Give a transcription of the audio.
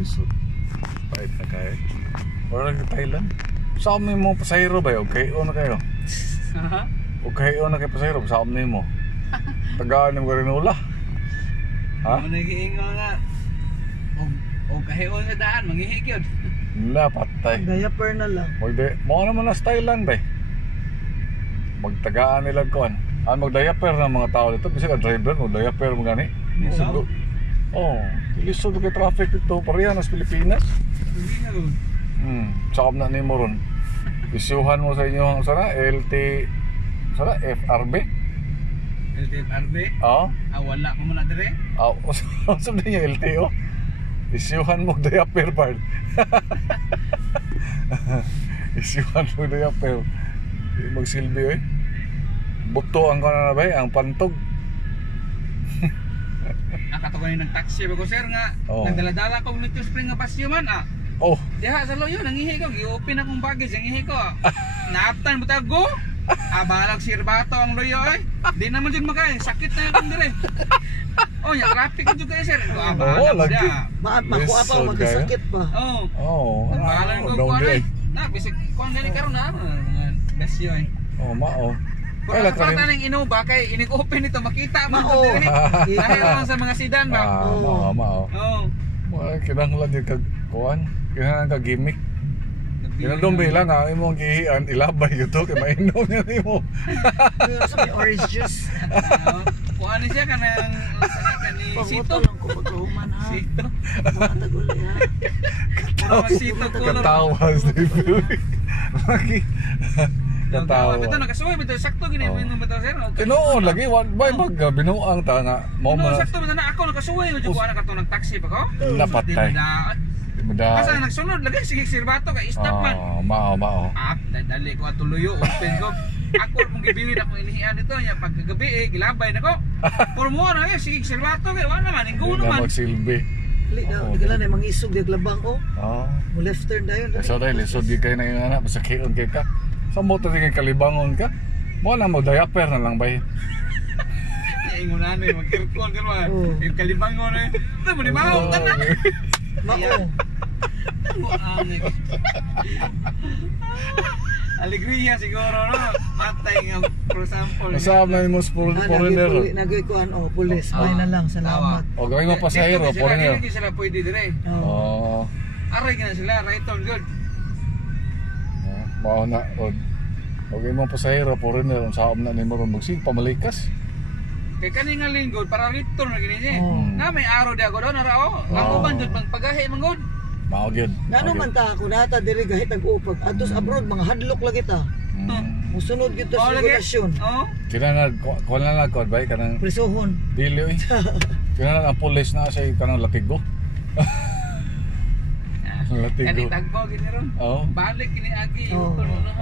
Lisod. Pahit na kayo. Wala na Thailand. Saan mo pasahero ba? Okay, o na kayo? Okay, o na kayo pasahero. Saan mo? Tagaan ng Guarinola. Ha? Nag-iingo nga. O kahiyon sa daan, manghihik yun. Wala, patay. Diaper na lang. Mo naman na Thailand ba? Magtagaan nila kuan. Mag-diaper ng mga tao dito. Kasi ka driver, mag-diaper mo gani. Lisod. Lisod kay traffic dito. Parehas sa Pilipinas. Hindi na ron. Sakop na ni mo ron. Isyuhan mo sa inyo sana FRB. LTFRB? Oo. Wala ko muna dire. Sabi niya LTO. Isyuhan mo diaper part. Isyuhan mo diaper. Magsilbi eh. Buto ang kana na ba ang pantog. Nakatugan ng taxi ba ko sir nga. Nagdala-dala kong Little Spring nga basyo man Diha sa loyo nangihi ko, gi-open akong baggage, nangihi ko. Naaptan butag go. Balag sirbato ang loyo eh. Di naman jud makay, sakit na akong dire. Ya traffic ko jud sir. Lagi. Makuha pa magkasakit pa. Balag ko kuan eh. Bisig kuan gani karon na. Basyo eh. Ay lang kami. Pagkatapos ng Innova kay inig-open ito makita mo dire. Dahil lang sa mga sedan ba. Kinahanglan yung kuan. Kinahanglan ka gimmick. Kinadumbi lang imong gihian ilabay ito kay mainom niya nimo. Sa orange juice. Kuan siya kanang ni Sito. Sito. Sito ko. Katawa sa lagi. Katawa. Bitaw nakasuway bitaw sakto gini bitaw sir. Tinuon lagi bay mag binuang ta nga mo sakto bitaw na ako nakasuway jud ko ana kadto nag taxi pa ko. Napatay. Asa nagsunod lagi sige sirbato kay stop man. Mao. Dali ko atuluyo open ko. Ako mong gibilid ako inihian dito nya pagkagabi gilabay nako. Puro mo na sige sirbato kay wala man inggo naman. Magsilbi. Digala na mga isog diaglabang mo left turn dayon. So dahil lisod di kay na yung anak masakion kay ka. Sa motor tingin kalibangon ka. Mo na mo diaper na lang bay. Ingunan ni magkirkon kan ba. Yung kalibangon eh. Ito mo di ba? Alegria siguro no. Matay nga for example. Masama ni mo foreigner. Nagoy ko pulis. May na lang salamat. Gawin mo pasahero foreigner. Hindi sila pwede dire. Aray gina sila right on good. Mao na okay mo pasahero foreigner ang saam na nimo ron magsig pamalikas. Kay kani nga linggo para return na gini siya. Na may araw di ako doon ara Nanguban jud pagahi mangod. Mao gyud. Ngano man ta ako nata diri gahit nag-upag atos abroad mga hadlok lagi ta. Musunod gyud ta sa regulasyon. Kinahanglan kuan lang kod bay kanang prisuhon. Dili. Kinahanglan ang pulis na sa kanang latigo. Latigo. Kani tagbo gini ron. Balik kini agi kuno na.